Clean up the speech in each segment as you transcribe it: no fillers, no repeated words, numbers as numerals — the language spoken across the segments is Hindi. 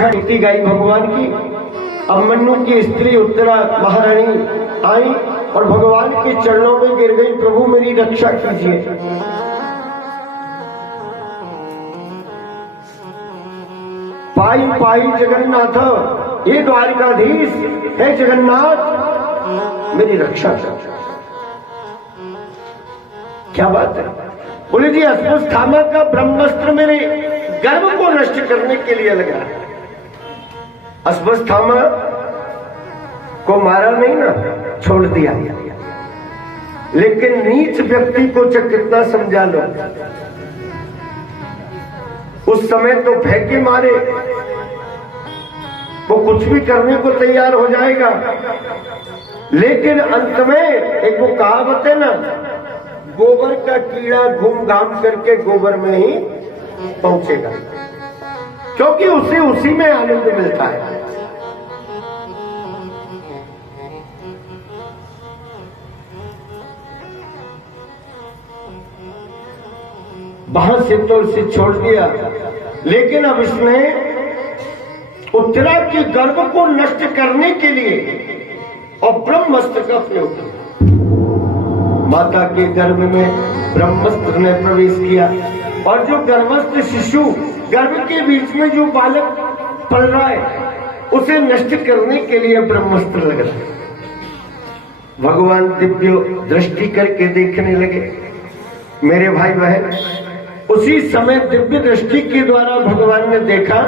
घंटी गाई भगवान की। अब मन्नू की स्त्री उत्तरा महारानी आई और भगवान के चरणों में गिर गई, प्रभु मेरी रक्षा कीजिए। पाई पाई जगन्नाथ, ये द्वारिकाधीश है जगन्नाथ, मेरी रक्षा कर। क्या बात है। बोले जी अश्वत्थामा का ब्रह्मास्त्र मेरे गर्व को नष्ट करने के लिए लगा। अश्वत्थामा को मारा नहीं ना, छोड़ दिया, लेकिन नीच व्यक्ति को कितना समझा लो। उस समय तो फेंके मारे, वो कुछ भी करने को तैयार हो जाएगा, लेकिन अंत में एक वो कहावत है ना, गोबर का कीड़ा घूम घाम करके गोबर में ही पहुंचेगा, क्योंकि उसे उसी में आनंद मिलता है। वहां से तो उसे छोड़ दिया, लेकिन अब इसने उत्तरा के गर्भ को नष्ट करने के लिए और ब्रह्मास्त्र का प्रयोग किया। माता के गर्भ में ब्रह्मास्त्र ने प्रवेश किया और जो गर्भस्थ शिशु, गर्भ के बीच में जो बालक पल रहा है, उसे नष्ट करने के लिए ब्रह्मास्त्र लग रहा है। भगवान दिव्य दृष्टि करके देखने लगे। मेरे भाई बहन, उसी समय दिव्य दृष्टि के द्वारा भगवान ने देखा,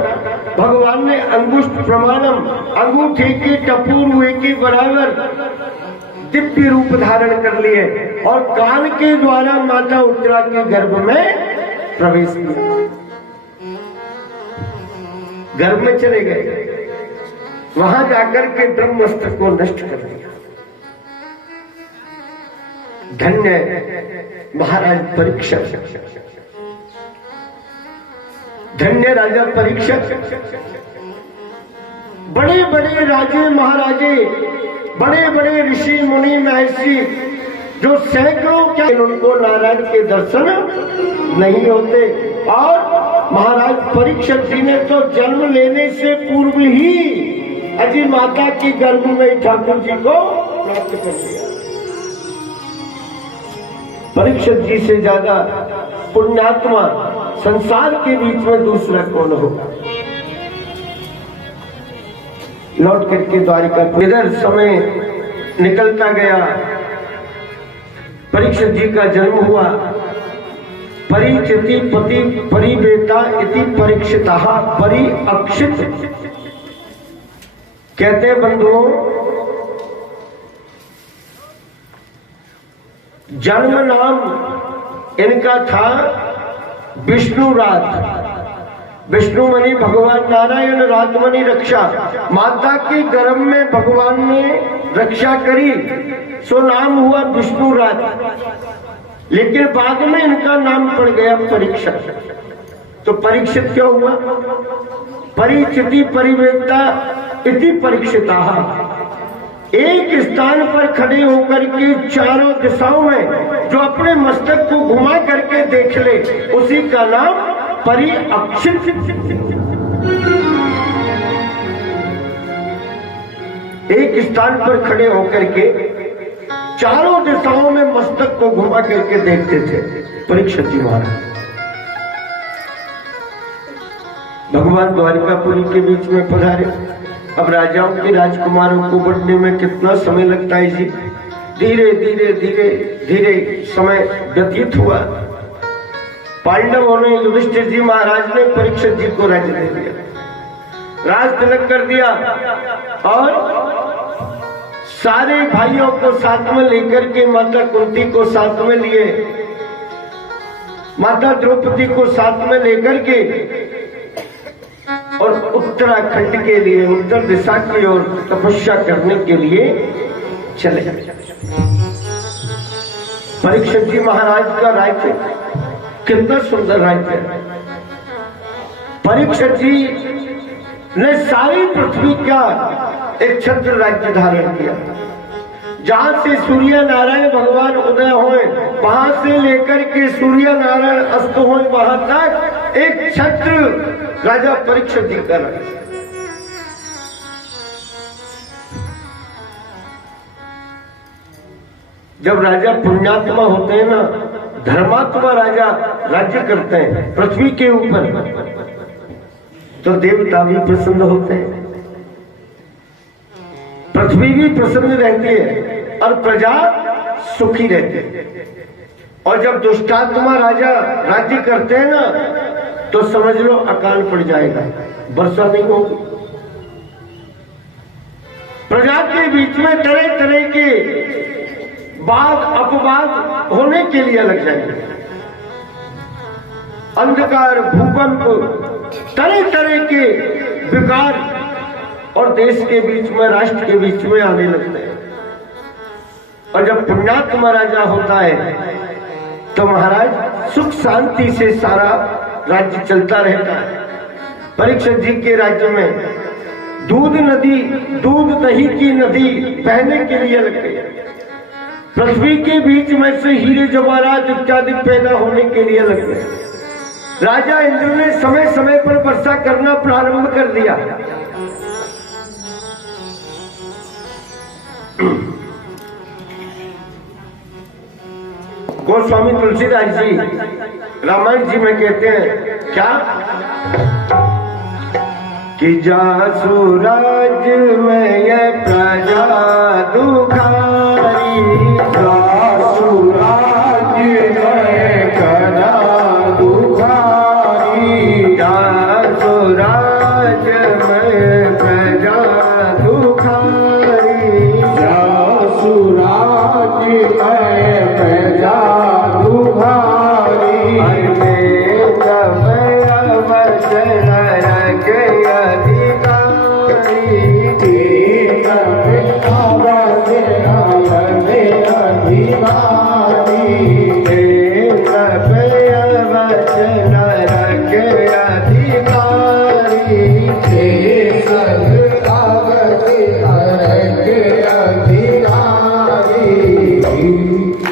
भगवान ने अंगुष्ठ प्रमाणम, अंगूठे के टपूर हुए के बराबर दिव्य रूप धारण कर लिए और कान के द्वारा माता उत्तरा के गर्भ में प्रवेश किया। गर्भ में चले गए, वहां जाकर के ब्रह्मास्त्र को नष्ट कर दिया। धन्य महाराज परीक्षक, धन्य राजा परीक्षक। बड़े बड़े राजे महाराजे, बड़े बड़े ऋषि मुनि महर्षि जो सैकड़ों क्या, उनको नारायण के दर्शन नहीं होते। और महाराज परीक्षित जी ने तो जन्म लेने से पूर्व ही अजी माता की गर्भ में ठाकुर जी को प्राप्त कर लिया। परीक्षित जी से ज्यादा पुण्यात्मा संसार के बीच में दूसरा कौन होगा। लौट करके द्वारिका, इधर समय निकलता गया, परीक्षित जी का जन्म हुआ। परिचिति पति परिवेता इति परीक्षितः परि अक्षित। कहते बंधुओं, जन्म नाम इनका था विष्णुरात। विष्णुमणि भगवान नारायण, रातमणि रक्षा। माता के गर्भ में भगवान ने रक्षा करी, सो नाम हुआ विष्णुरात। लेकिन बाद में इनका नाम पड़ गया परीक्षित। तो परीक्षित क्या हुआ? परिचिति परिवेता इति परीक्षितः। एक स्थान पर खड़े होकर के चारों दिशाओं में जो अपने मस्तक को घुमा करके देख ले, उसी का नाम परिअक्षित। एक स्थान पर खड़े होकर के चारों दिशाओं में मस्तक को घुमा करके देखते थे परीक्षित जी महाराज। भगवान द्वारिकापुरी के बीच में पधारे। अब राजाओं के राजकुमारों को बढ़ने में कितना समय लगता है जी। धीरे धीरे धीरे धीरे समय व्यतीत हुआ। पांडवों ने, युधिष्ठिर जी महाराज ने परीक्षित जी को राज्य दे दिया, राज तिलक कर दिया और सारे भाइयों को साथ में लेकर के माता कुंती को साथ में लिए, माता द्रौपदी को साथ में लेकर के और उत्तराखंड के लिए, उत्तर दिशा की ओर तपस्या करने के लिए चले। परीक्षित जी महाराज का राज्य कितना सुंदर राज्य है। परीक्षित जी ने सारी पृथ्वी का एक छत्र राज्य धारण किया। जहां से सूर्य नारायण भगवान उदय होए, वहां से लेकर के सूर्य नारायण अस्त होए, वहां तक एक छत्र राजा परीक्षित जी कर रहे। जब राजा पुण्यात्मा होते हैं ना, धर्मात्मा राजा राज्य करते हैं पृथ्वी के ऊपर, तो देवता भी प्रसन्न होते हैं, पृथ्वी भी प्रसन्न रहती है और प्रजा सुखी रहती है। और जब दुष्टात्मा राजा राज्य करते हैं ना, तो समझ लो अकाल पड़ जाएगा, वर्षा नहीं होगी। प्रजा के बीच में तरह तरह के वाद अपवाद होने के लिए लग जाएंगे, अंधकार, भूकंप, तरह तरह के विकार और देश के बीच में, राष्ट्र के बीच में आने लगते हैं। और जब पुण्यात्मा राजा होता है तो महाराज सुख शांति से सारा राज्य चलता रहता है। परीक्षित जी के राज्य में दूध नदी, दूध दही की नदी बहने के लिए लग गई। पृथ्वी के बीच में से हीरे जवाहरात इत्यादि पैदा होने के लिए लग गए। राजा इंद्र ने समय समय पर वर्षा करना प्रारंभ कर दिया। गोस्वामी तुलसीदास जी रामायण जी में कहते हैं क्या कि जासु राज में ये प्रजा दुखारी, जासु राज में प्रजा दुखारी, जासु राज में प्रजा दुखारी, जासु राज में प्रजा दुखारी,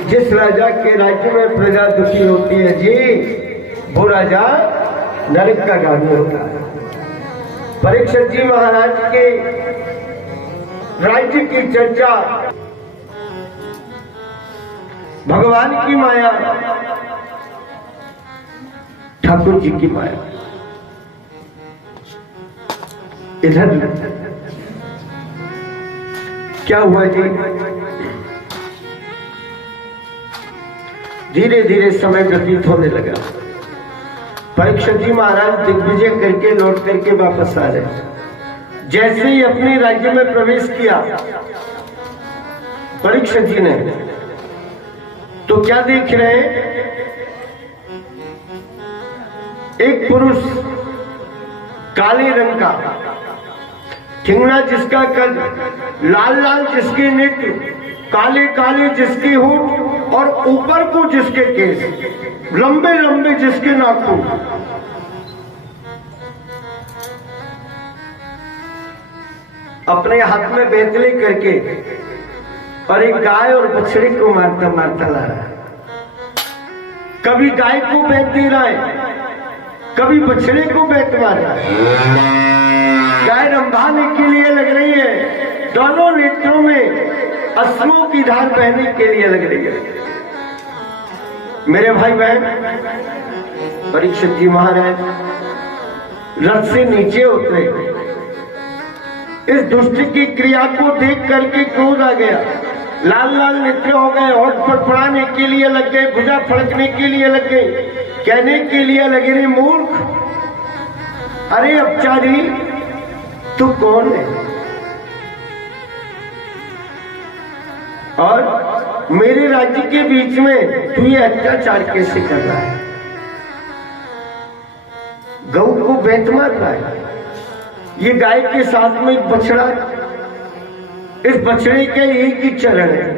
जिस राजा के राज्य में प्रजा दुखी होती है जी, वो राजा नरक का गामी होता है। परीक्षित जी महाराज के राज्य की चर्चा भगवान की माया, ठाकुर जी की माया। इधर क्या हुआ जी, धीरे धीरे समय व्यतीत होने लगा। परीक्षित जी महाराज दिग्विजय करके लौट करके वापस आ रहे। जैसे ही अपने राज्य में प्रवेश किया परीक्षित जी ने, तो क्या देख रहे हैं, एक पुरुष काले रंग का, ठिंगना जिसका कद, लाल लाल जिसके नेत्र, काले काले जिसके होंठ और ऊपर को जिसके केस, लंबे लंबे जिसके नाखून, अपने हाथ में बेतले करके और एक गाय और बछड़े को मारता मारता ला रहा है। कभी गाय को बेच दे रहा है, कभी बछड़े को बेच मार रहा है। गाय रंभाने के लिए लग रही है, दोनों नेत्रों में अश्रुओं की धार बहने के लिए लग रही है। मेरे भाई बहन, परीक्षित जी महाराज रथ से नीचे उतरे। इस दुष्ट की क्रिया को देख करके क्रोध आ गया, लाल लाल नेत्र हो गए, होठ फड़फड़ाने के लिए लग गए, भुजा फड़कने के लिए लग गए, कहने के लिए लगे, रे मूर्ख, अरे अपचारी, तू कौन है और मेरे राज्य के बीच में तू ये अत्याचार कैसे कर रहा है? गऊ को बेंत मार रहा है, ये गाय के साथ में एक बछड़ा, इस बछड़े के एक ही चरण है।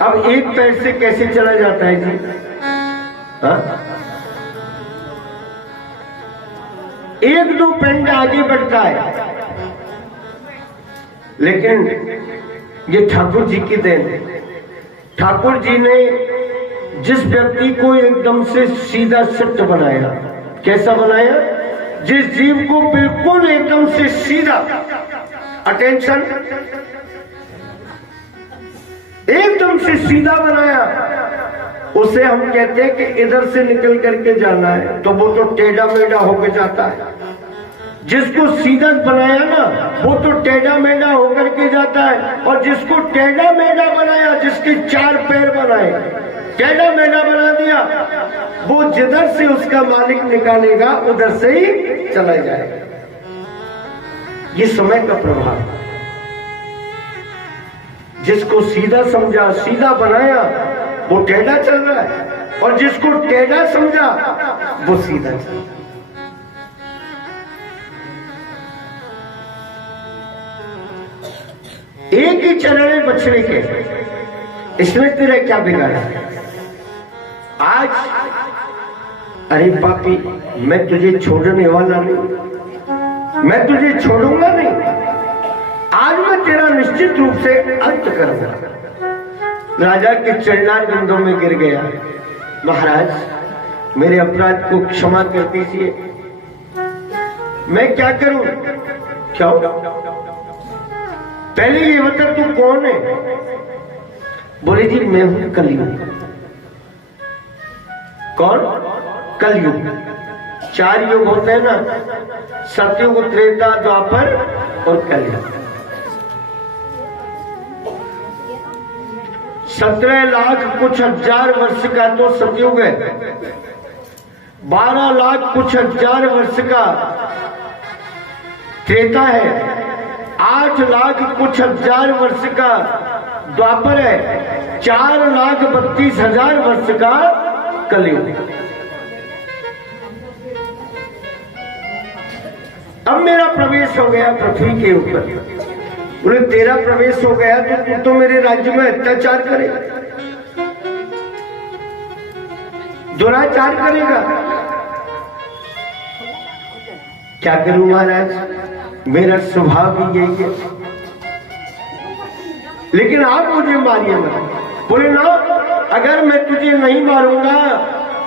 अब एक पैर से कैसे चला जाता है जी? हाँ? एक दो पेंड आगे बढ़ता है, लेकिन ये ठाकुर जी की देन। ठाकुर जी ने जिस व्यक्ति को एकदम से सीधा सत्य बनाया, कैसा बनाया? जिस जीव को बिल्कुल एकदम से सीधा, अटेंशन, एकदम से सीधा बनाया, उसे हम कहते हैं कि इधर से निकल करके जाना है, तो वो तो टेढ़ा मेढ़ा होकर जाता है। जिसको सीधा बनाया ना, वो तो टेढ़ा मेढ़ा होकर के जाता है। और जिसको टेढ़ा मेढ़ा बनाया, जिसके 4 पैर बनाए, टेढ़ा मेढ़ा बना दिया, वो जिधर से उसका मालिक निकालेगा उधर से ही चला जाएगा। ये समय का प्रभाव। जिसको सीधा समझा, सीधा बनाया, वो टेढ़ा चल रहा है, और जिसको टेढ़ा समझा वो सीधा चल रहा है। एक ही चरण है बछड़े के, इसमें तेरा क्या बिगाड़ा? आज अरे पापी, मैं तुझे छोड़ने वाला नहीं, मैं तुझे छोड़ूंगा नहीं, आज मैं तेरा निश्चित रूप से अंत करूंगा। राजा के चरणार बिंदों में गिर गया, महाराज मेरे अपराध को क्षमा कर दीजिए, मैं क्या करूं? क्या? पहले ये बता तू कौन है? बोले जी मैं हूं कलयुग। कौन? कलयुग। 4 युग होते हैं ना, सतयुग, त्रेता, द्वापर और कलयुग। 17 लाख कुछ हजार वर्ष का तो सतयुग है, 12 लाख कुछ हजार वर्ष का त्रेता है, 8 लाख कुछ हजार वर्ष का द्वापर है, 4,32,000 वर्ष का कलयुग। अब मेरा प्रवेश हो गया पृथ्वी के ऊपर। बोले तेरा प्रवेश हो गया तो तू तो मेरे राज्य में अत्याचार करे, दुराचार करेगा। क्या करूं महाराज, मेरा स्वभाव ही यही है, लेकिन आप मुझे मारिए मत। बोले ना, अगर मैं तुझे नहीं मारूंगा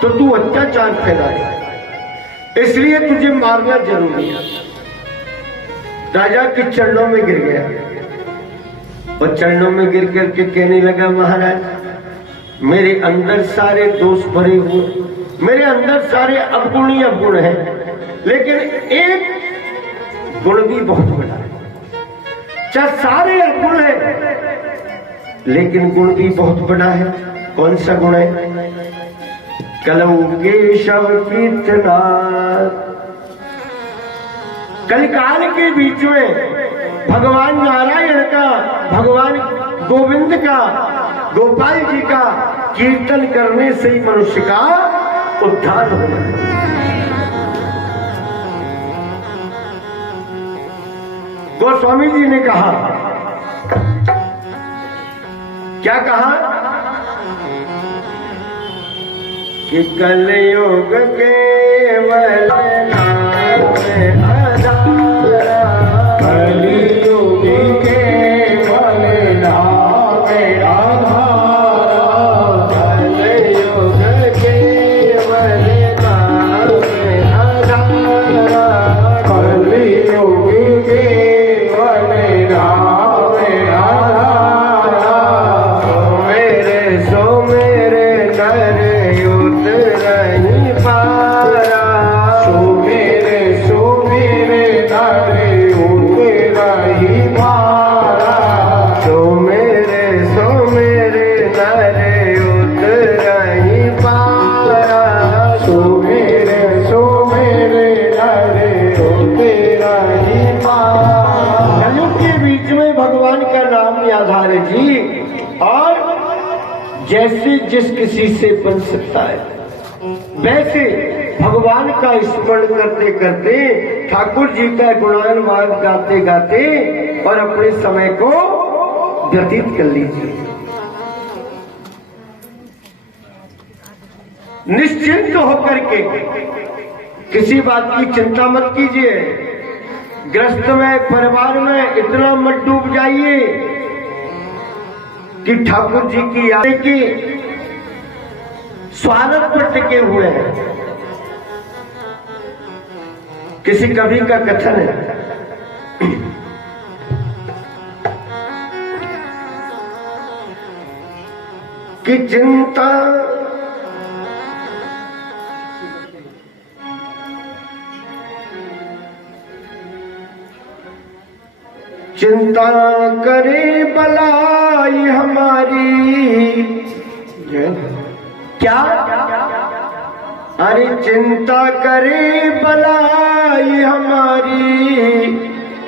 तो तू अत्याचार फैलाएगा, इसलिए तुझे मारना जरूरी है। राजा के चरणों में गिर गया, और चरणों में गिर करके कहने लगा, महाराज मेरे अंदर सारे दोष भरे हुए, मेरे अंदर सारे अवगुण ही अवगुण है, लेकिन एक गुण भी बहुत बड़ा है। चाहे सारे अवगुण है, लेकिन गुण भी बहुत बड़ा है। कौन सा गुण है? कलौ केशव कीर्तनाथ। कलिकाल के बीच में भगवान नारायण का, भगवान गोविंद का, गोपाल जी का कीर्तन करने से ही मनुष्य का उद्धार होगा। गोस्वामी जी ने कहा, क्या कहा कि कलयुग केवल नाम आधारा, कलयुग केवल नाम आधारा, कलयुग केवल नाम आधारा, कलयुग केवल नाम आधारा। सो मेरे नर उतरहि पारा, सो मेरे नर उतरहि पारा, सो मेरे नर उतरहि पारा, सो मेरे नर उतरहि पारा। कलयुग के बीच में भगवान का नाम ही आधार है जी। और जैसे जिस किसी से बन सकता है, वैसे भगवान का स्मरण करते करते, ठाकुर जी का गुणानुवाद गाते गाते और अपने समय को व्यतीत कर लीजिए। निश्चिंत होकर के किसी बात की चिंता मत कीजिए। ग्रस्त में, परिवार में इतना मत डूब जाइए कि ठाकुर जी की याद की स्वार्थ पर टिके हुए हैं। किसी कवि का कथन है कि चिंता चिंता करे बलाई हमारी, क्या अरे चिंता करे बलाई हमारी,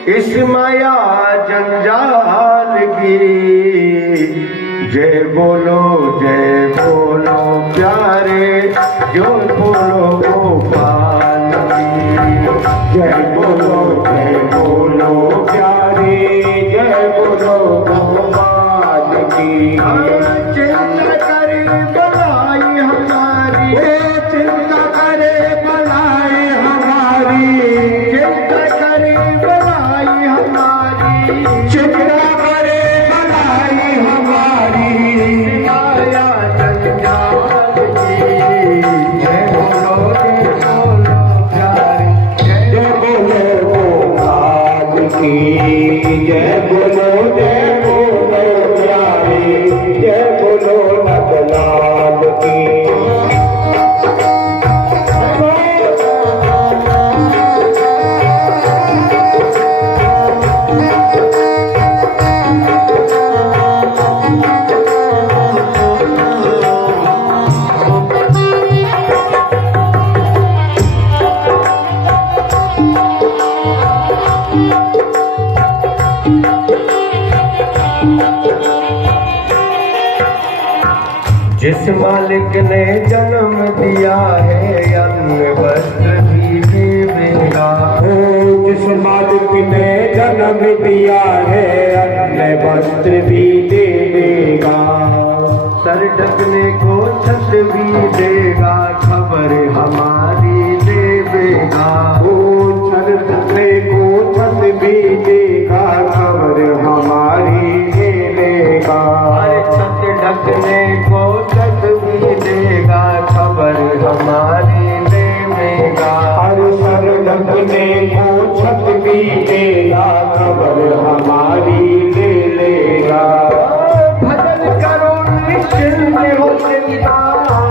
इस माया जंजाल की। जय बोलो प्यारे, जो बोलो गोपाल की। जय बोलो प्यारे, जय बोलो गोपाल की। चिंता करे बलाई हमारी, चिंता करे बलाई हमारी, चिंता करे बलाई हमारी, चिंता करे बलाई हमारी, माया जंजाल की। जय बोलो प्यारे, जय बोलो गोपाल की। जय बोलो प्यारे, जय बोलो नंदलाल की। जिस मालिक ने जन्म दिया है अन्न वस्त्र भी देगा। जिस मालिक ने जन्म दिया है अन्न वस्त्र भी देगा। सर ढकने को छत भी देगा, खबर हमारी देगा। सर ढकने को छत भी देगा, खबर हमारी देगा। छत ढकने को छत भी देगा, खबर हमारी देगा। हर सर ढकने को छत भी देगा, खबर हमारी दे लेगा। भजन करो निश्चिंत हो चिंता,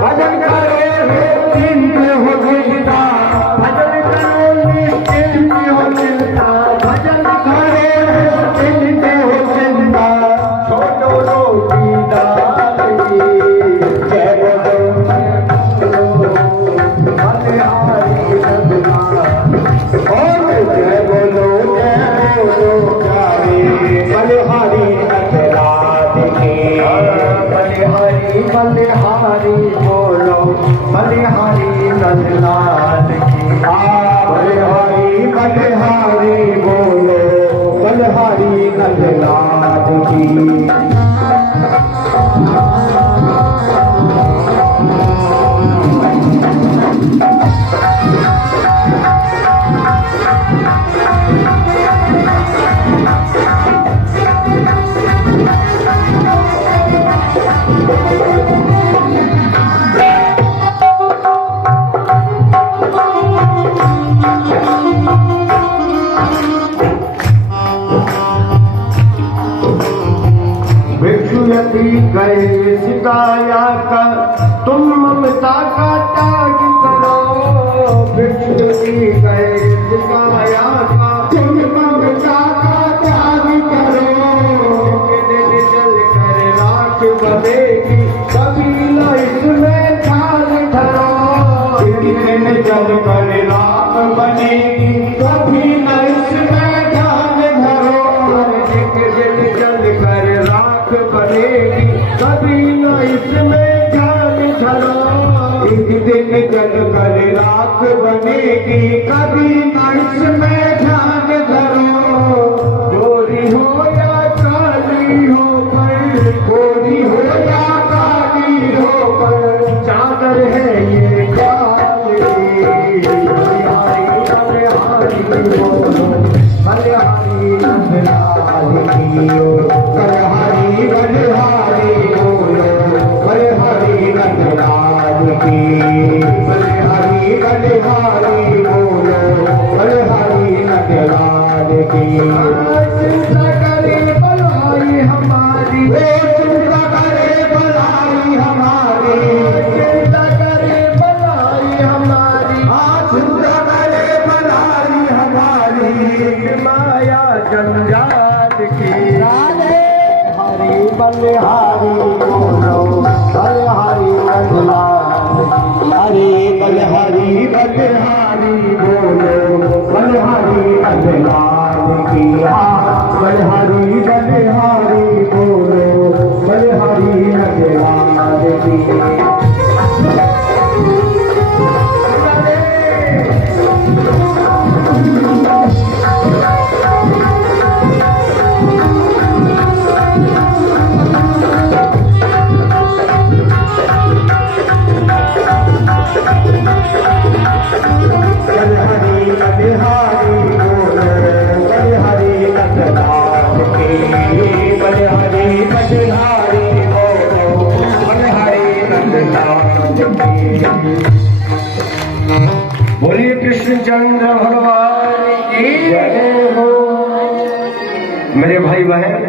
भजन करो निश्चिंत हो चिंता, भजन करो निश्चिंत हो चिंता, भजन करो निश्चिंत हो चिंता। छोड़ो रोटीदार की, जय बोलो बलिहारी नंदलाल। जय बोलो प्यारे, बलिहारी नंदलाल की। बलिहारी बोलो, बलिहारी नंदलाल की। बलिहारी बोलो, बलिहारी नंदलाल की। गए सिताया का तुम ममता का त्याग करो। भिक्षुकी गए सिताया का तुम ममता का त्याग करो। दिन जल कर राख बनेगी, कबीला इसमें ध्यान धरो। दिन जल कर राख बनेगी, कबीला इसमें ध्यान धरो। दिन जल कर राख बनेगी, कभी न इसमें ध्यान धरो। एक दिन जल कर राख बनेगी, कभी न इसमें ध्यान धरो। गोरी हो या काली हो पर, गोरी हो या काली हो पर, चादर है ये काली। बलिहारी बोलो, बलिहारी नंदलाल की। बलिहारी बोलो, बलिहारी नंदलाल बलिहारी बोलो बलिहारी नंदलाल की बलिहारी बलिहारी बोलो बलिहारी नंदलाल की। बोलिए कृष्णचंद्र भगवान की जय हो। मेरे भाई बहन